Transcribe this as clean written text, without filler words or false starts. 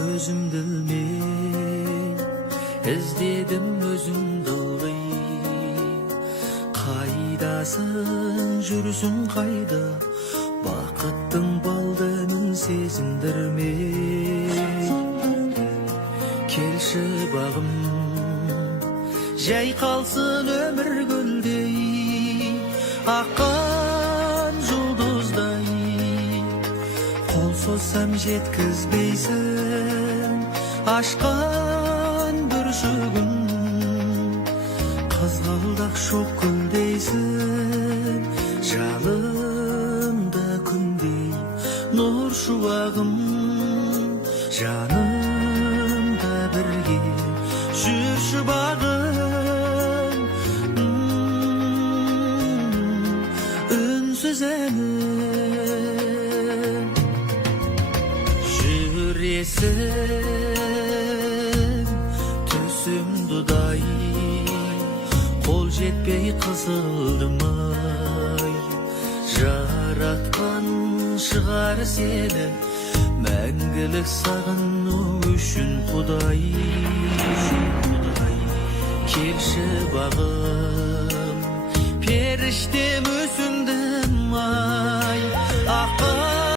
Özümdü ilmey izledim özümdü ılgıy. Kaydasın жүрсүң кайда, бакыттың балдынын сезиндирмей. Келші бағым, жай қалсын өмір гүлдей, аққан жұлдыздай. Қол созсам жеткізбейсің ашқан бүршігін, қызғалдақ шоқ гүлдейсің жанымда күндей. Нұр шуағым жанымда бірге жүрші бағым, үнсіз әнім. Жүресің түсім дудай, қол жетпей қызылдым-ай. Жаратқан шығар сені мәңгілік сағыну үшін Құдай. Келші бағым, періштем өсін